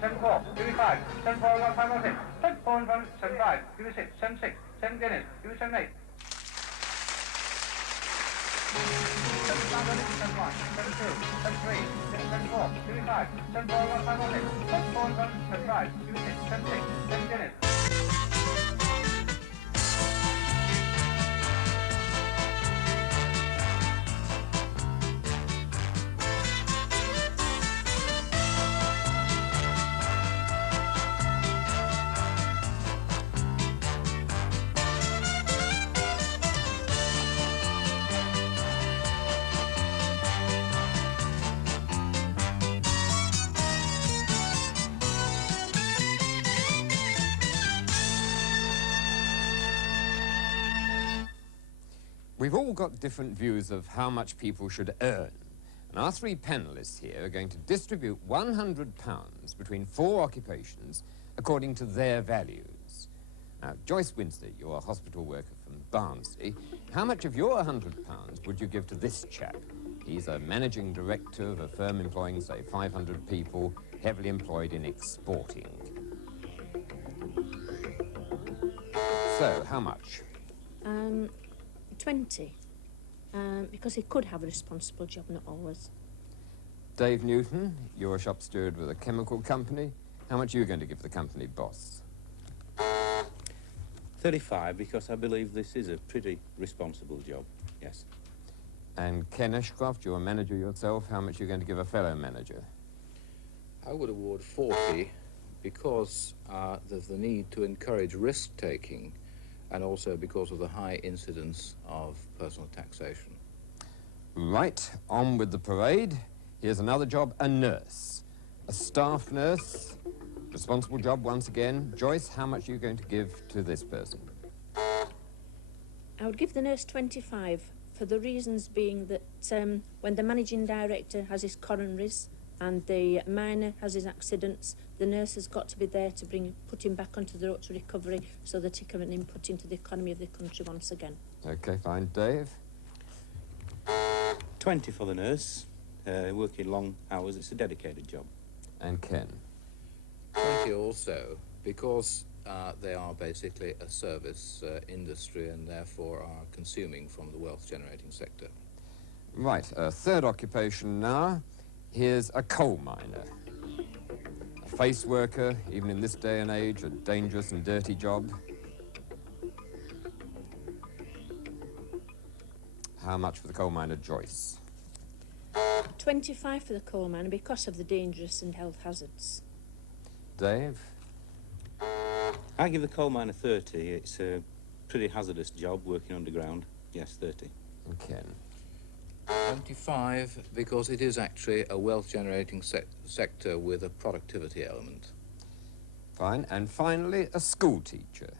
74, give me 5, 74, 506, 74 in front, 75, give me 6, 76, 7 guineas, give me 78. 71, 72, 73, 74, give me 5, 74, 506, 74 in front, 75, give me 6, 76, 7 guineas. We've all got different views of how much people should earn, and our three panellists here are going to distribute £100 between 4 occupations according to their values. Now, Joyce Windsor, you're a hospital worker from Barnsley. How much of your £100 would you give to this chap? He's a managing director of a firm employing, say, 500 people, heavily employed in exporting. So, how much? 20, because he could have a responsible job, not always. Dave Newton, you're a shop steward with a chemical company. How much are you going to give the company boss? 35, because I believe this is a pretty responsible job, yes. And Ken Ashcroft, you're a manager yourself. How much are you going to give a fellow manager? I would award 40 because there's the need to encourage risk-taking and also because of the high incidence of personal taxation. Right, on with the parade. Here's another job, a nurse. A staff nurse, responsible job once again. Joyce, how much are you going to give to this person? I would give the nurse 25, for the reasons being that when the managing director has his coronaries and the miner has his accidents, the nurse has got to be there to put him back onto the road to recovery so that he can input into the economy of the country once again. OK, fine. Dave? 20 for the nurse, working long hours. It's a dedicated job. And Ken? 20 also because they are basically a service industry and therefore are consuming from the wealth-generating sector. Right, a third occupation now. Here's a coal miner. A face worker, even in this day and age, a dangerous and dirty job. How much for the coal miner, Joyce? 25 for the coal miner because of the dangerous and health hazards. Dave? I give the coal miner 30. It's a pretty hazardous job, working underground. Yes, 30. And Ken? 25 because it is actually a wealth-generating sector with a productivity element. Fine. And finally, a school teacher.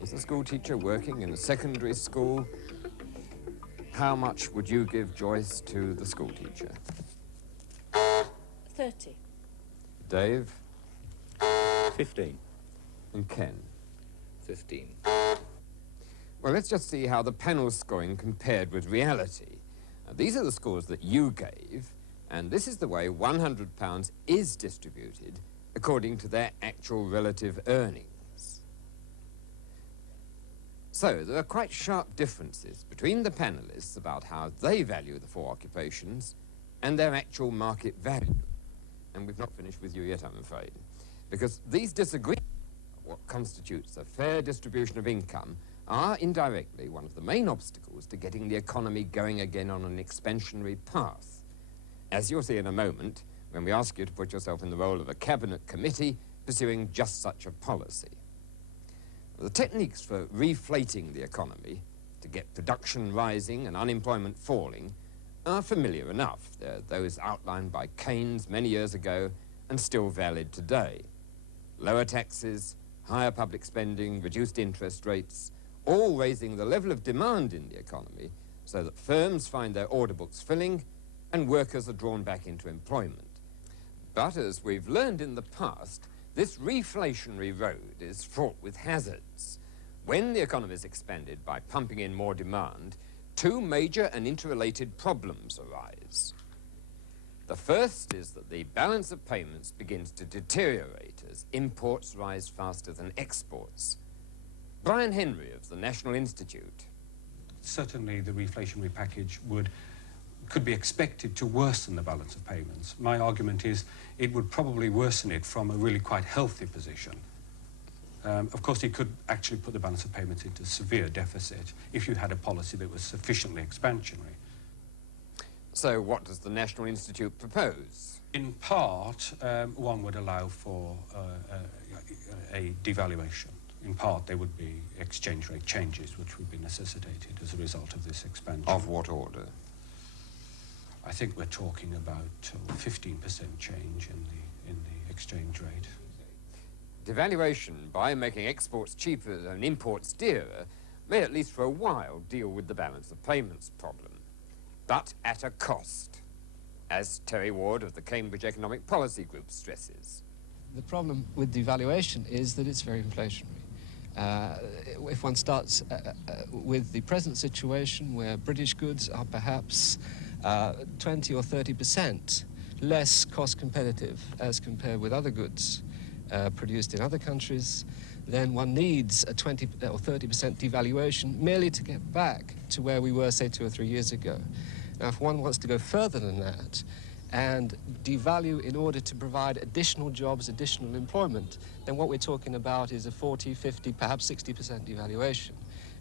Is a school teacher working in a secondary school? How much would you give, Joyce, to the school teacher? 30. Dave? 15. And Ken? 15. Well, let's just see how the panel scoring compared with reality. Now, these are the scores that you gave, and this is the way £100 is distributed according to their actual relative earnings. So there are quite sharp differences between the panellists about how they value the 4 occupations and their actual market value. And we've not finished with you yet, I'm afraid, because these disagreements on what constitutes a fair distribution of income are indirectly one of the main obstacles to getting the economy going again on an expansionary path. As you'll see in a moment, when we ask you to put yourself in the role of a cabinet committee pursuing just such a policy. The techniques for reflating the economy to get production rising and unemployment falling are familiar enough. They're those outlined by Keynes many years ago and still valid today. Lower taxes, higher public spending, reduced interest rates, all raising the level of demand in the economy so that firms find their order books filling and workers are drawn back into employment. But as we've learned in the past, this reflationary road is fraught with hazards. When the economy is expanded by pumping in more demand, 2 major and interrelated problems arise. The first is that the balance of payments begins to deteriorate as imports rise faster than exports. Brian Henry of the National Institute. Certainly the reflationary package could be expected to worsen the balance of payments. My argument is it would probably worsen it from a really quite healthy position. Of course, it could actually put the balance of payments into severe deficit if you had a policy that was sufficiently expansionary. So what does the National Institute propose? In part, one would allow for a devaluation. In part, there would be exchange rate changes which would be necessitated as a result of this expansion. Of what order? I think we're talking about 15% change in the exchange rate. Devaluation, by making exports cheaper and imports dearer, may at least for a while deal with the balance of payments problem, but at a cost, as Terry Ward of the Cambridge Economic Policy Group stresses. The problem with devaluation is that it's very inflationary. If one starts with the present situation where British goods are perhaps 20 or 30% less cost competitive as compared with other goods produced in other countries, then one needs a 20 or 30% devaluation merely to get back to where we were, say, 2 or 3 years ago. Now, if one wants to go further than that and devalue in order to provide additional jobs, additional employment, then what we're talking about is a 40, 50, perhaps 60% devaluation.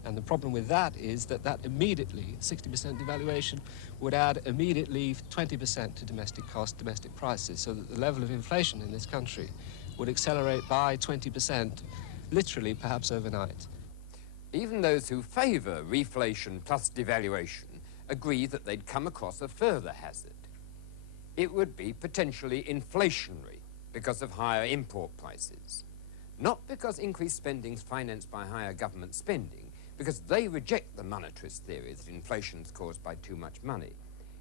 And the problem with that is that immediately, 60% devaluation, would add immediately 20% to domestic cost, domestic prices, so that the level of inflation in this country would accelerate by 20%, literally, perhaps overnight. Even those who favour reflation plus devaluation agree that they'd come across a further hazard. It would be potentially inflationary because of higher import prices. Not because increased spending is financed by higher government spending, because they reject the monetarist theory that inflation is caused by too much money.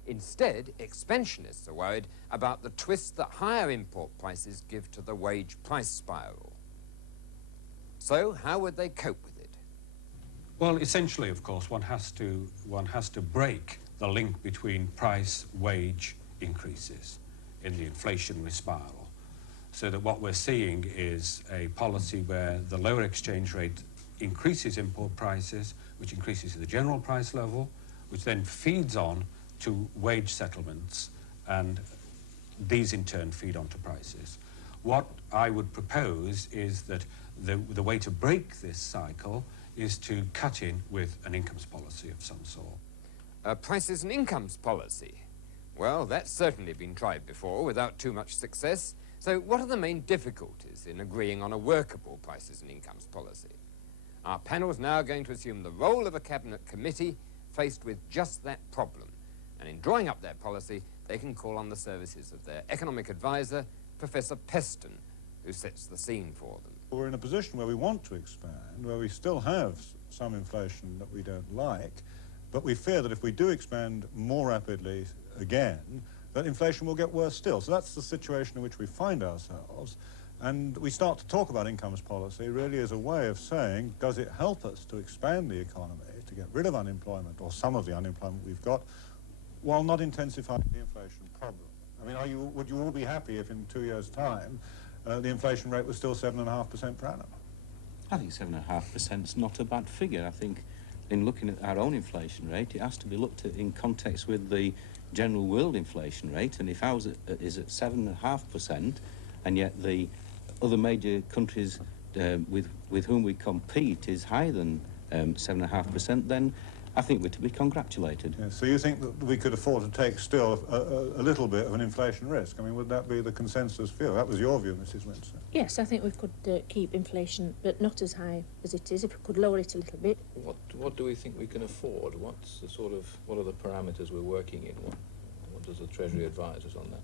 Instead, expansionists are worried about the twist that higher import prices give to the wage price spiral. So, how would they cope with it? Well, essentially, of course, one has to break the link between price, wage increases in the inflationary spiral, so that what we're seeing is a policy where the lower exchange rate increases import prices, which increases the general price level, which then feeds on to wage settlements, and these in turn feed on to prices. What I would propose is that the way to break this cycle is to cut in with an incomes policy of some sort. A prices and incomes policy? Well, that's certainly been tried before without too much success. So what are the main difficulties in agreeing on a workable prices and incomes policy? Our panel is now going to assume the role of a cabinet committee faced with just that problem. And in drawing up their policy, they can call on the services of their economic advisor, Professor Peston, who sets the scene for them. We're in a position where we want to expand, where we still have some inflation that we don't like, but we fear that if we do expand more rapidly again, that inflation will get worse still. So that's the situation in which we find ourselves. And we start to talk about incomes policy really as a way of saying, does it help us to expand the economy, to get rid of unemployment, or some of the unemployment we've got, while not intensifying the inflation problem? I mean, would you all be happy if in 2 years' time the inflation rate was still 7.5% per annum? I think 7.5% is not a bad figure. I think in looking at our own inflation rate, it has to be looked at in context with the general world inflation rate. And if ours is at 7.5%, and yet the other major countries with whom we compete is higher than 7.5%, then I think we're to be congratulated. Yeah, so you think that we could afford to take still a little bit of an inflation risk? I mean, would that be the consensus view? That was your view, Mrs. Windsor. Yes, I think we could keep inflation, but not as high as it is, if we could lower it a little bit. What do we think we can afford? What are the parameters we're working in? What does the Treasury advise us on that?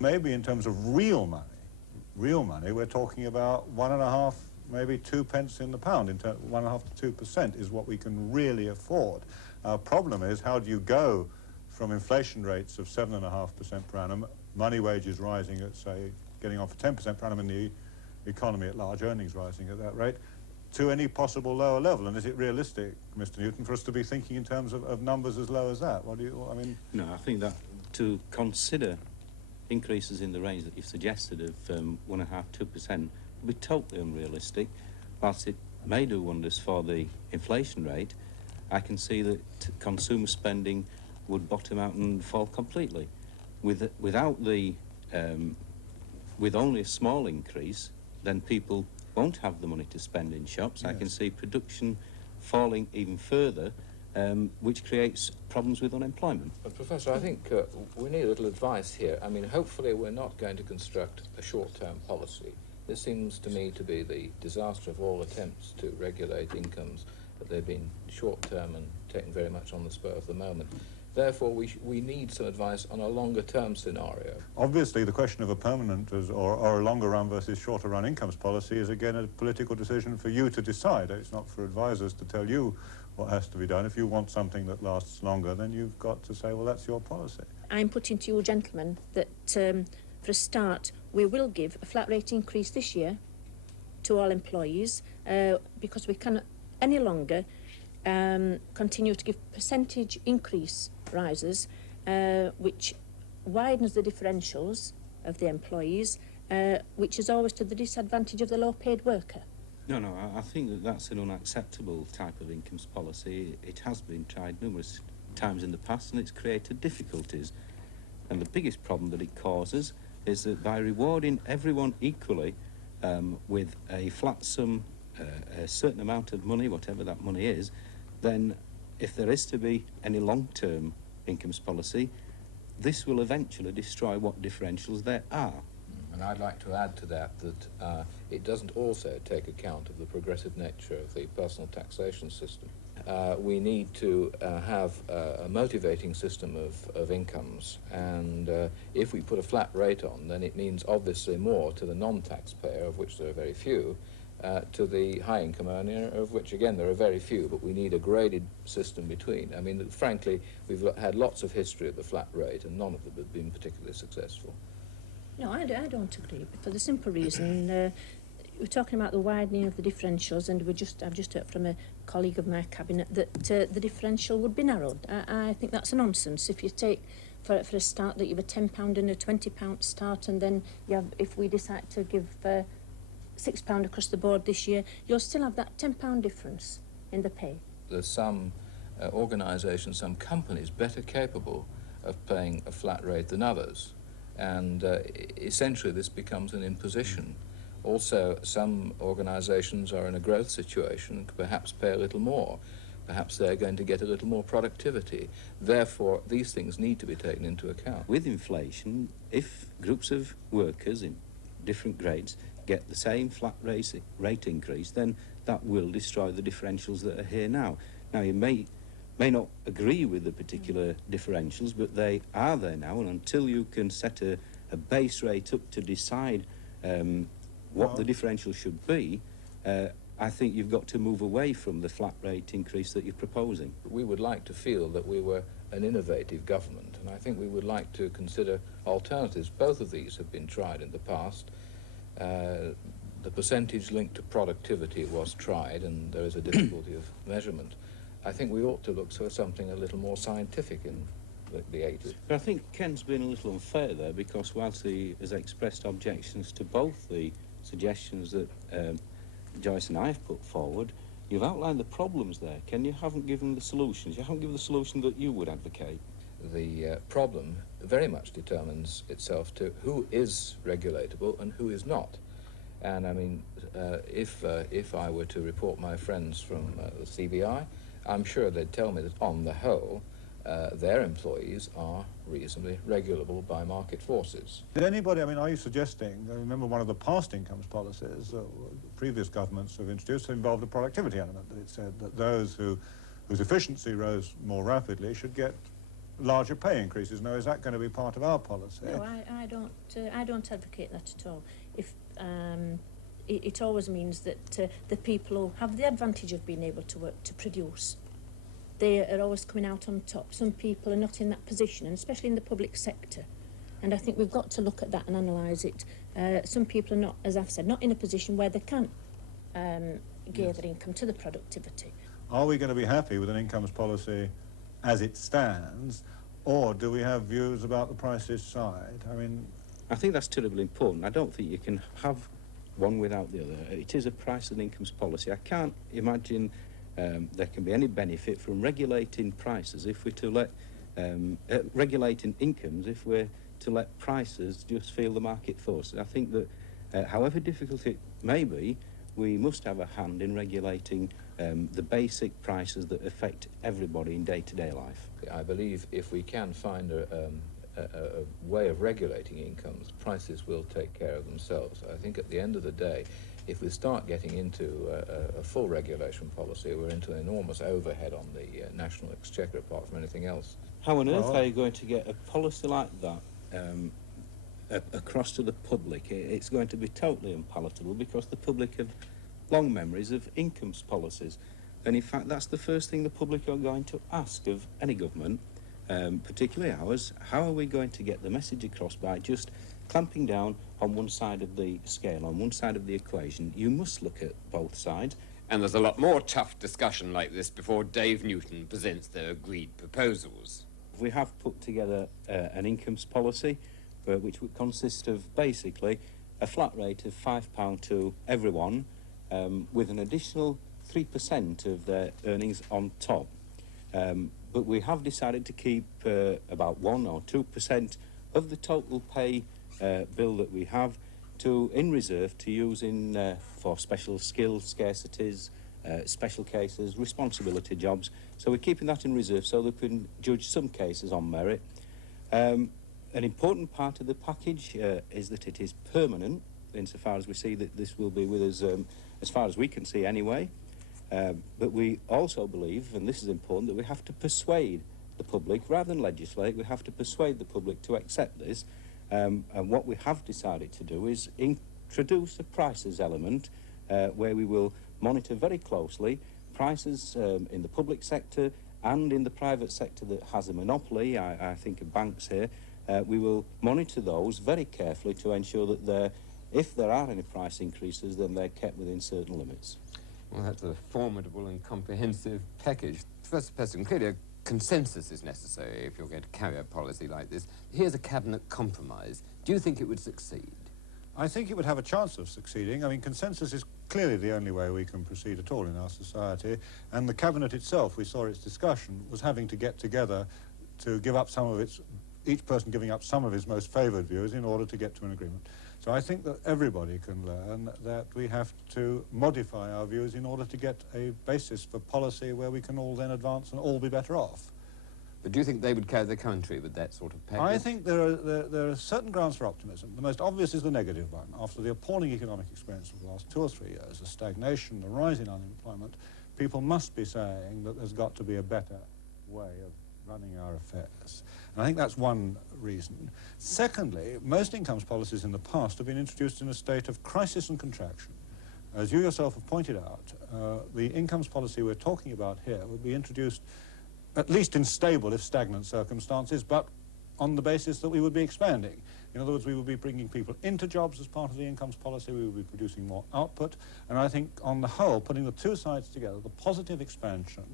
Maybe in terms of real money, we're talking about 1.5, maybe 2 pence in the pound. 1.5 to 2% is what we can really afford. Our problem is, how do you go from inflation rates of 7.5% per annum, money wages rising at, say, getting on for 10% per annum in the economy at large, earnings rising at that rate, to any possible lower level? And is it realistic, Mr. Newton, for us to be thinking in terms of numbers as low as that? What do you, I mean... No, I think that to consider increases in the range that you've suggested of 1.5%, 2% would be totally unrealistic. Whilst it may do wonders for the inflation rate, I can see that consumer spending would bottom out and fall completely. With only a small increase, then people won't have the money to spend in shops. Yes. I can see production falling even further, which creates problems with unemployment. But Professor, I think we need a little advice here. I mean, hopefully we're not going to construct a short-term policy. This seems to me to be the disaster of all attempts to regulate incomes, that they've been short-term and taken very much on the spur of the moment. Therefore, we need some advice on a longer-term scenario. Obviously, the question of a permanent or a longer-run versus shorter-run incomes policy is, again, a political decision for you to decide. It's not for advisors to tell you what has to be done. If you want something that lasts longer, then you've got to say, well, that's your policy. I'm putting to you, gentlemen, that for a start, we will give a flat rate increase this year to all employees because we cannot any longer continue to give percentage increase rises, which widens the differentials of the employees, which is always to the disadvantage of the low-paid worker. No, I think that that's an unacceptable type of incomes policy. It has been tried numerous times in the past and it's created difficulties. And the biggest problem that it causes is that by rewarding everyone equally with a flat sum, a certain amount of money, whatever that money is, then if there is to be any long-term incomes policy, this will eventually destroy what differentials there are. And I'd like to add to that that it doesn't also take account of the progressive nature of the personal taxation system. We need to have a motivating system of incomes, and if we put a flat rate on, then it means obviously more to the non-taxpayer, of which there are very few, to the high-income earner, of which, again, there are very few, but we need a graded system between. I mean, frankly, we've had lots of history of the flat rate, and none of them have been particularly successful. No, I don't agree, for the simple reason, we're talking about the widening of the differentials, and I've just heard from a colleague of my cabinet that the differential would be narrowed. I think that's a nonsense. If you take, for a start, that you have a £10 and a £20 start, and then you have, if we decide to give £6 across the board this year, you'll still have that £10 difference in the pay. There's some organisations, some companies better capable of paying a flat rate than others, and essentially this becomes an imposition. Also, some organisations are in a growth situation and could perhaps pay a little more. Perhaps they're going to get a little more productivity. Therefore, these things need to be taken into account. With inflation, if groups of workers in different grades get the same flat rate increase, then that will destroy the differentials that are here now. Now, you may not agree with the particular differentials, but they are there now, and until you can set a base rate up to decide what the differential should be, I think you've got to move away from the flat rate increase that you're proposing. We would like to feel that we were an innovative government, and I think we would like to consider alternatives. Both of these have been tried in the past. The percentage linked to productivity was tried, and there is a difficulty of measurement. I think we ought to look for something a little more scientific in the 80s. But I think Ken's been a little unfair there, because whilst he has expressed objections to both the suggestions that Joyce and I have put forward, you've outlined the problems there. Ken, you haven't given the solutions. You haven't given the solution that you would advocate. The problem very much determines itself to who is regulatable and who is not. And I mean, if I were to report my friends from the CBI, I'm sure they'd tell me that on the whole, their employees are reasonably regulable by market forces. Did anybody, I mean, are you suggesting, I remember one of the past incomes policies previous governments have introduced involved a productivity element, that it said that those whose efficiency rose more rapidly should get larger pay increases. Now, is that going to be part of our policy? No, I don't advocate that at all. If it always means that the people who have the advantage of being able to work to produce, they are always coming out on top. Some people are not in that position, and especially in the public sector. And I think we've got to look at that and analyse it. Some people are not, as I've said, not in a position where they can gear their income to the productivity. Are we going to be happy with an incomes policy as it stands, or do we have views about the prices side? I mean, I think that's terribly important. I don't think you can have one without the other. It is a price and incomes policy. I can't imagine there can be any benefit from regulating prices if we're to let regulating incomes if we're to let prices just feel the market force. I think that however difficult it may be, we must have a hand in regulating the basic prices that affect everybody in day-to-day life. I believe if we can find a way of regulating incomes, prices will take care of themselves. I think at the end of the day, if we start getting into a full regulation policy, we're into an enormous overhead on the national exchequer apart from anything else. How on earth are you going to get a policy like that across to the public? It's going to be totally unpalatable because the public have long memories of incomes policies. And in fact, that's the first thing the public are going to ask of any government, particularly ours. How are we going to get the message across by just clamping down on one side of the scale, on one side of the equation? You must look at both sides. And there's a lot more tough discussion like this before Dave Newton presents their agreed proposals. We have put together an incomes policy which would consist of basically a flat rate of £5 to everyone with an additional 3% of their earnings on top. But we have decided to keep about 1 or 2% of the total pay bill that we have in reserve to use for special skills, scarcities, special cases, responsibility jobs. So we're keeping that in reserve so that we can judge some cases on merit. An important part of the package is that it is permanent, insofar as we see that this will be with us as far as we can see anyway. But we also believe, and this is important, that we have to persuade the public, rather than legislate, we have to persuade the public to accept this. And what we have decided to do is introduce a prices element where we will monitor very closely prices in the public sector and in the private sector that has a monopoly. I think of banks here. We will monitor those very carefully to ensure that if there are any price increases, then they're kept within certain limits. Well, that's a formidable and comprehensive package. Professor Peston, clearly a consensus is necessary if you're going to carry a policy like this. Here's a cabinet compromise. Do you think it would succeed? I think it would have a chance of succeeding. I mean, consensus is clearly the only way we can proceed at all in our society, and the cabinet itself, we saw its discussion, was having to get together to give up some of its, each person giving up some of his most favoured views in order to get to an agreement. So I think that everybody can learn that we have to modify our views in order to get a basis for policy where we can all then advance and all be better off. But do you think they would carry the country with that sort of package? I think there are certain grounds for optimism. The most obvious is the negative one. After the appalling economic experience of the last 2 or 3 years, the stagnation, the rise in unemployment, people must be saying that there's got to be a better way of running our affairs. And I think that's one reason. Secondly, most incomes policies in the past have been introduced in a state of crisis and contraction. As you yourself have pointed out, the incomes policy we're talking about here would be introduced at least in stable, if stagnant, circumstances, but on the basis that we would be expanding. In other words, we would be bringing people into jobs as part of the incomes policy, we would be producing more output, and I think, on the whole, putting the two sides together, the positive expansion,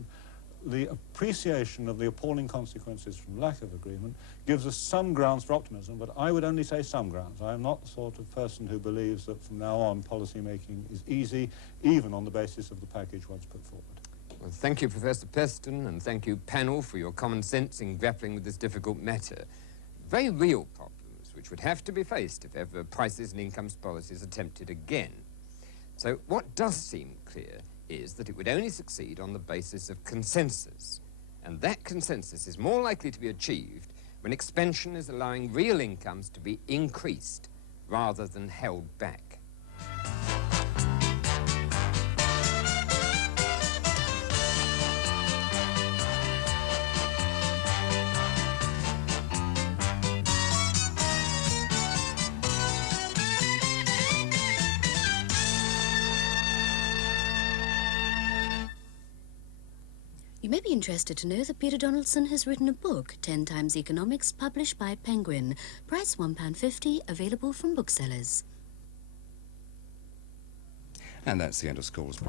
the appreciation of the appalling consequences from lack of agreement, gives us some grounds for optimism, but I would only say some grounds. I am not the sort of person who believes that from now on policy making is easy, even on the basis of the package once put forward. Well, thank you, Professor Peston, and thank you, panel, for your common sense in grappling with this difficult matter. Very real problems which would have to be faced if ever prices and incomes policies attempted again. So what does seem clear is that it would only succeed on the basis of consensus, and that consensus is more likely to be achieved when expansion is allowing real incomes to be increased rather than held back. You may be interested to know that Peter Donaldson has written a book, 10 Times Economics, published by Penguin. Price £1.50, available from booksellers. And that's the end of Schools.